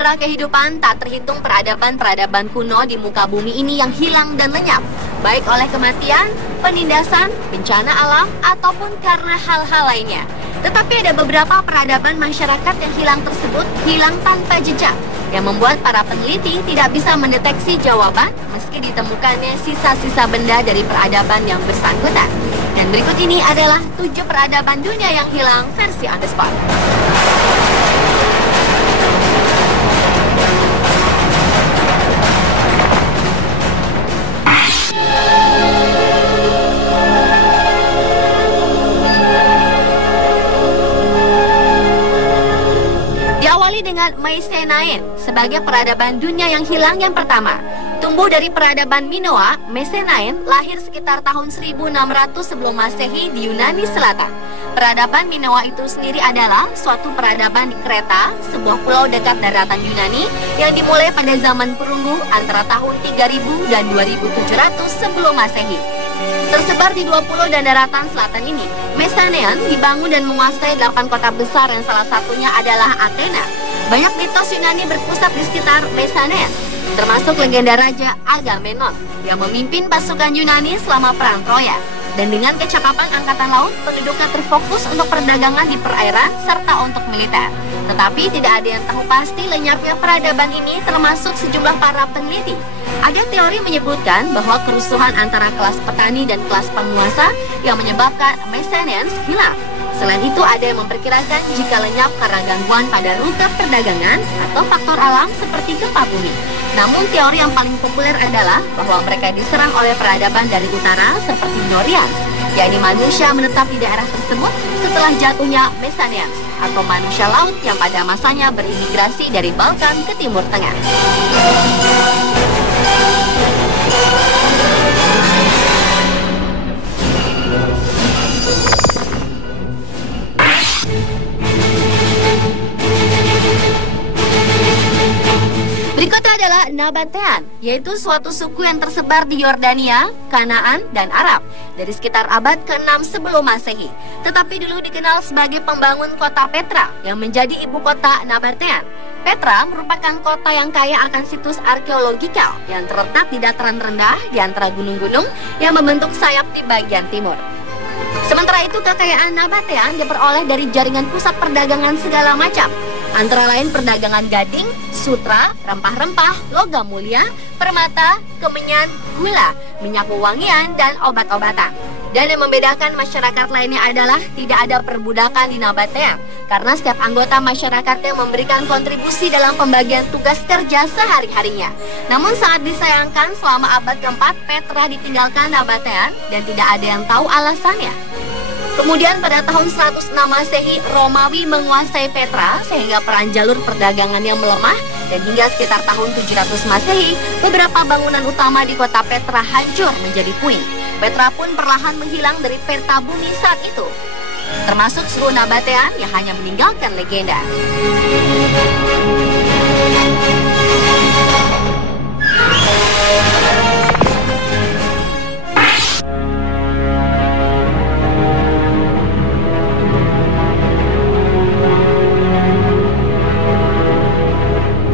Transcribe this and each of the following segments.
sejarah kehidupan, tak terhitung peradaban-peradaban kuno di muka bumi ini yang hilang dan lenyap, baik oleh kematian, penindasan, bencana alam, ataupun karena hal-hal lainnya. Tetapi ada beberapa peradaban masyarakat yang hilang tersebut hilang tanpa jejak, yang membuat para peneliti tidak bisa mendeteksi jawaban meski ditemukannya sisa-sisa benda dari peradaban yang bersangkutan. Dan berikut ini adalah 7 peradaban dunia yang hilang versi on the spot. Diawali dengan Mycenaean sebagai peradaban dunia yang hilang yang pertama. Tumbuh dari peradaban Minoa, Mycenaean lahir sekitar tahun 1600 sebelum Masehi di Yunani Selatan. Peradaban Minoa itu sendiri adalah suatu peradaban di Kreta, sebuah pulau dekat daratan Yunani yang dimulai pada zaman perunggu antara tahun 3000 dan 2700 sebelum Masehi. Tersebar di 20 dan daratan selatan ini, Mycenaean dibangun dan menguasai 8 kota besar yang salah satunya adalah Athena. Banyak mitos Yunani berpusat di sekitar Mycenaean, termasuk legenda Raja Agamemnon yang memimpin pasukan Yunani selama Perang Troya. Dan dengan kecakapan angkatan laut, penduduknya terfokus untuk perdagangan di perairan serta untuk militer. Tetapi tidak ada yang tahu pasti lenyapnya peradaban ini, termasuk sejumlah para peneliti. Ada teori menyebutkan bahwa kerusuhan antara kelas petani dan kelas penguasa yang menyebabkan Mycenaeans hilang. Selain itu, ada yang memperkirakan jika lenyap karena gangguan pada rute perdagangan atau faktor alam seperti gempa bumi. Namun teori yang paling populer adalah bahwa mereka diserang oleh peradaban dari utara seperti Norians, yakni manusia menetap di daerah tersebut setelah jatuhnya Mycenaeans atau manusia laut yang pada masanya berimigrasi dari Balkan ke Timur Tengah. Berikutnya adalah Nabatean, yaitu suatu suku yang tersebar di Yordania, Kanaan, dan Arab dari sekitar abad ke-6 sebelum Masehi. Tetapi dulu dikenal sebagai pembangun kota Petra yang menjadi ibu kota Nabatean. Petra merupakan kota yang kaya akan situs arkeologikal yang terletak di dataran rendah di antara gunung-gunung yang membentuk sayap di bagian timur. Sementara itu, kekayaan Nabatean diperoleh dari jaringan pusat perdagangan segala macam, antara lain perdagangan gading, sutra, rempah-rempah, logam mulia, permata, kemenyan, gula, minyak wewangian, dan obat-obatan. Dan yang membedakan masyarakat lainnya adalah tidak ada perbudakan di Nabatean, karena setiap anggota masyarakatnya memberikan kontribusi dalam pembagian tugas kerja sehari-harinya. Namun sangat disayangkan selama abad ke-4 Petra ditinggalkan Nabatean dan tidak ada yang tahu alasannya. Kemudian pada tahun 106 Masehi, Romawi menguasai Petra sehingga peran jalur perdagangan yang melemah, dan hingga sekitar tahun 700 Masehi, beberapa bangunan utama di kota Petra hancur menjadi puing. Petra pun perlahan menghilang dari peta bumi saat itu, termasuk seluruh Nabatean yang hanya meninggalkan legenda.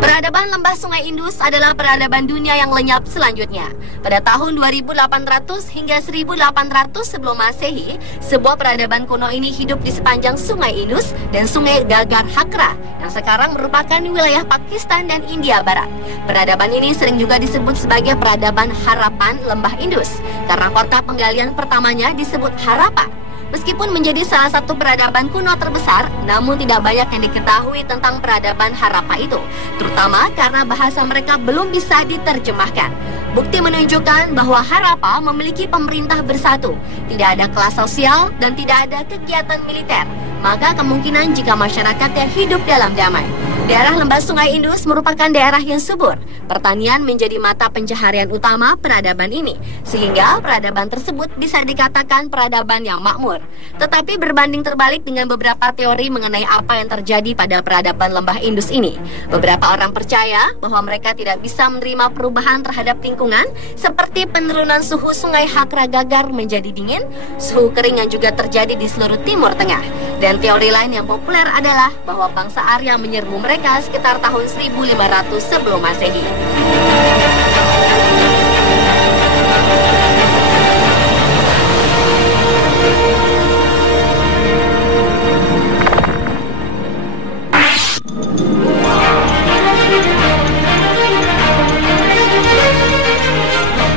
Peradaban lembah Sungai Indus adalah peradaban dunia yang lenyap selanjutnya. Pada tahun 2800 hingga 1800 sebelum Masehi, sebuah peradaban kuno ini hidup di sepanjang Sungai Indus dan Sungai Gagar Hakra yang sekarang merupakan wilayah Pakistan dan India Barat. Peradaban ini sering juga disebut sebagai peradaban Harapan lembah Indus karena kota penggalian pertamanya disebut Harappa. Meskipun menjadi salah satu peradaban kuno terbesar, namun tidak banyak yang diketahui tentang peradaban Harappa itu, terutama karena bahasa mereka belum bisa diterjemahkan. Bukti menunjukkan bahwa Harappa memiliki pemerintah bersatu, tidak ada kelas sosial, dan tidak ada kegiatan militer. Maka kemungkinan jika masyarakatnya hidup dalam damai. Daerah lembah Sungai Indus merupakan daerah yang subur. Pertanian menjadi mata pencaharian utama peradaban ini, sehingga peradaban tersebut bisa dikatakan peradaban yang makmur. Tetapi berbanding terbalik dengan beberapa teori mengenai apa yang terjadi pada peradaban lembah Indus ini. Beberapa orang percaya bahwa mereka tidak bisa menerima perubahan terhadap lingkungan, seperti penurunan suhu Sungai Hakra Gagar menjadi dingin, suhu kering yang juga terjadi di seluruh Timur Tengah. Dan teori lain yang populer adalah bahwa bangsa Arya menyerbu mereka Amerika sekitar tahun 1500 sebelum Masehi.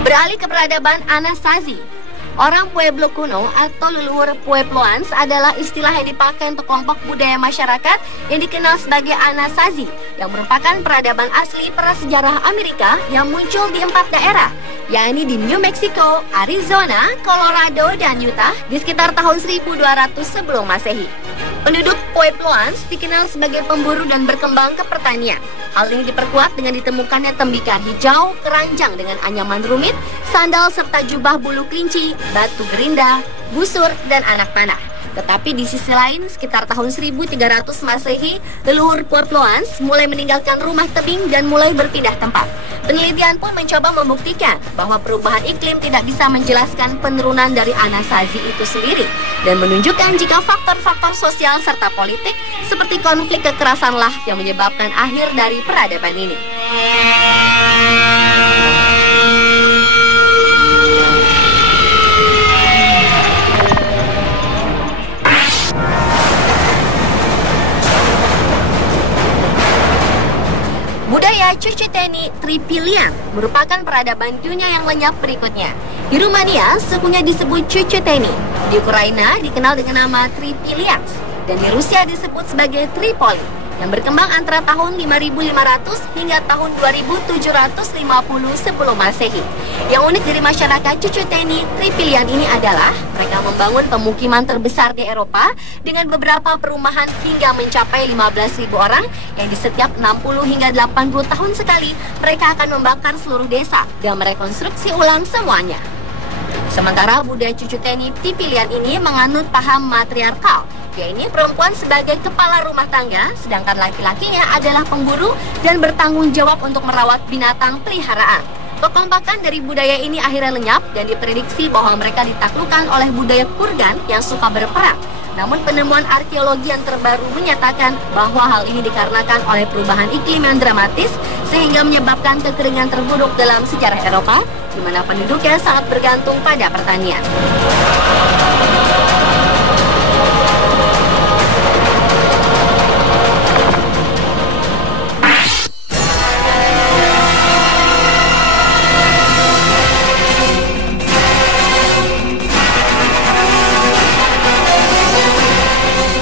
Beralih ke peradaban Anasazi. Orang Pueblo kuno atau leluhur Puebloans adalah istilah yang dipakai untuk kelompok budaya masyarakat yang dikenal sebagai Anasazi, yang merupakan peradaban asli prasejarah Amerika yang muncul di 4 daerah, yakni di New Mexico, Arizona, Colorado, dan Utah di sekitar tahun 1200 sebelum Masehi. Penduduk Puebloans dikenal sebagai pemburu dan berkembang ke pertanian. Hal ini diperkuat dengan ditemukannya tembikar hijau, keranjang dengan anyaman rumit, sandal serta jubah bulu kelinci, batu gerinda, busur, dan anak panah. Tetapi di sisi lain, sekitar tahun 1300 Masehi, leluhur Puebloans mulai meninggalkan rumah tebing dan mulai berpindah tempat. Penelitian pun mencoba membuktikan bahwa perubahan iklim tidak bisa menjelaskan penurunan dari Anasazi itu sendiri, dan menunjukkan jika faktor-faktor sosial serta politik seperti konflik kekerasanlah yang menyebabkan akhir dari peradaban ini. Budaya Cucuteni Tripilian merupakan peradaban dunia yang lenyap berikutnya. Di Rumania, sukunya disebut Cucuteni. Di Ukraina dikenal dengan nama Tripilians, dan di Rusia disebut sebagai Tripoli, yang berkembang antara tahun 5500 hingga tahun 2750 sebelum Masehi. Yang unik dari masyarakat Cucuteni Tripilian ini adalah mereka membangun pemukiman terbesar di Eropa dengan beberapa perumahan hingga mencapai 15.000 orang, yang di setiap 60 hingga 80 tahun sekali mereka akan membakar seluruh desa dan merekonstruksi ulang semuanya. Sementara budaya Cucuteni Tripilian ini menganut paham matriarkal, yaitu perempuan sebagai kepala rumah tangga, sedangkan laki-lakinya adalah pemburu dan bertanggung jawab untuk merawat binatang peliharaan. Kekompakan dari budaya ini akhirnya lenyap dan diprediksi bahwa mereka ditaklukkan oleh budaya Kurgan yang suka berperang. Namun penemuan arkeologi yang terbaru menyatakan bahwa hal ini dikarenakan oleh perubahan iklim yang dramatis sehingga menyebabkan kekeringan terburuk dalam sejarah Eropa, di mana penduduknya sangat bergantung pada pertanian.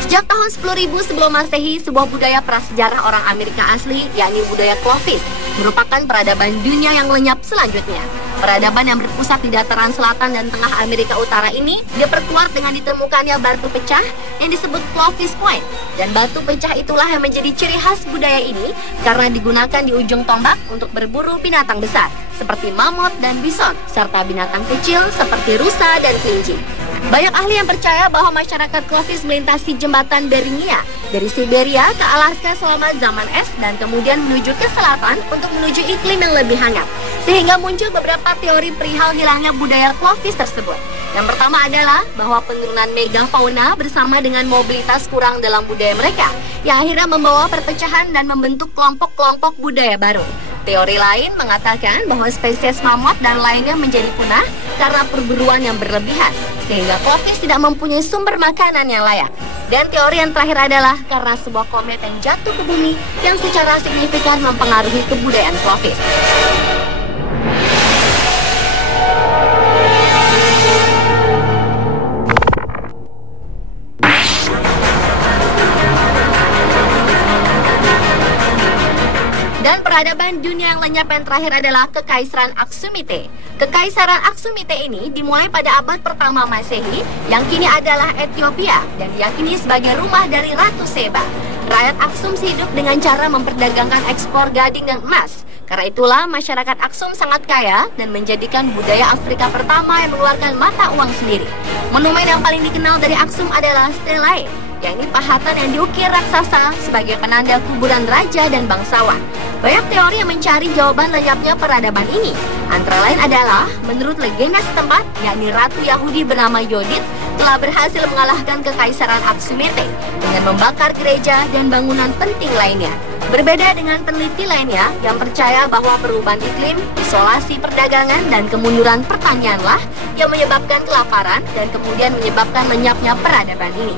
Sejak tahun 10.000 sebelum Masehi, sebuah budaya prasejarah orang Amerika asli, yakni budaya Clovis, merupakan peradaban dunia yang lenyap selanjutnya. Peradaban yang berpusat di dataran selatan dan tengah Amerika Utara ini diperkuat dengan ditemukannya batu pecah yang disebut Clovis Point. Dan batu pecah itulah yang menjadi ciri khas budaya ini karena digunakan di ujung tombak untuk berburu binatang besar seperti mamut dan bison, serta binatang kecil seperti rusa dan kelinci. Banyak ahli yang percaya bahwa masyarakat Clovis melintasi jembatan Beringia dari Siberia ke Alaska selama zaman es dan kemudian menuju ke selatan untuk menuju iklim yang lebih hangat. Sehingga muncul beberapa teori perihal hilangnya budaya Clovis tersebut. Yang pertama adalah bahwa penurunan megafauna bersama dengan mobilitas kurang dalam budaya mereka yang akhirnya membawa perpecahan dan membentuk kelompok-kelompok budaya baru. Teori lain mengatakan bahwa spesies mamut dan lainnya menjadi punah karena perburuan yang berlebihan, sehingga Clovis tidak mempunyai sumber makanan yang layak. Dan teori yang terakhir adalah karena sebuah komet yang jatuh ke bumi yang secara signifikan mempengaruhi kebudayaan Clovis. Dan peradaban dunia yang lenyap yang terakhir adalah Kekaisaran Aksumite. Kekaisaran Aksumite ini dimulai pada abad pertama Masehi, yang kini adalah Ethiopia, dan diyakini sebagai rumah dari Ratu Seba. Rakyat Aksum hidup dengan cara memperdagangkan ekspor gading dan emas. Karena itulah masyarakat Aksum sangat kaya dan menjadikan budaya Afrika pertama yang mengeluarkan mata uang sendiri. Monumen yang paling dikenal dari Aksum adalah stelae, yakni pahatan yang diukir raksasa sebagai penanda kuburan raja dan bangsawan. Banyak teori yang mencari jawaban lenyapnya peradaban ini. Antara lain adalah, menurut legenda setempat, yakni Ratu Yahudi bernama Yodit telah berhasil mengalahkan Kekaisaran Aksumite dengan membakar gereja dan bangunan penting lainnya. Berbeda dengan peneliti lainnya yang percaya bahwa perubahan iklim, isolasi perdagangan, dan kemunduran pertanianlah yang menyebabkan kelaparan dan kemudian menyebabkan lenyapnya peradaban ini.